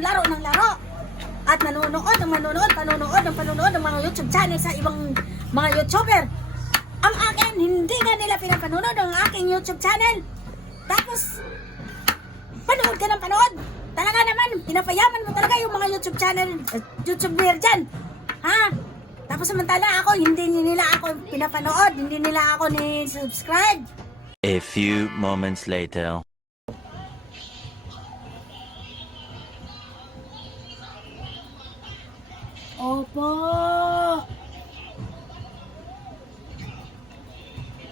laro ng laro. At nanonood ng mga YouTube channel sa ibang mga YouTuber. Ang akin, hindi nga nila pinapanood ang aking YouTube channel. Tapos, panood ka ng panood. Talaga naman, pinapayaman mo talaga yung mga YouTube channel, YouTuber dyan. Ha? Tapos samantala ako, hindi nila ako pinapanood, hindi nila ako ni-subscribe. A few moments later. Opo.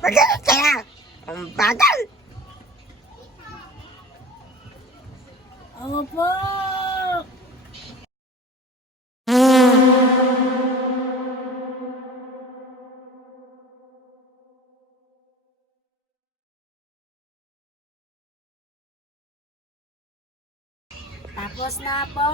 Bagal kaya! Ang bagal! Opo. Tapos na po.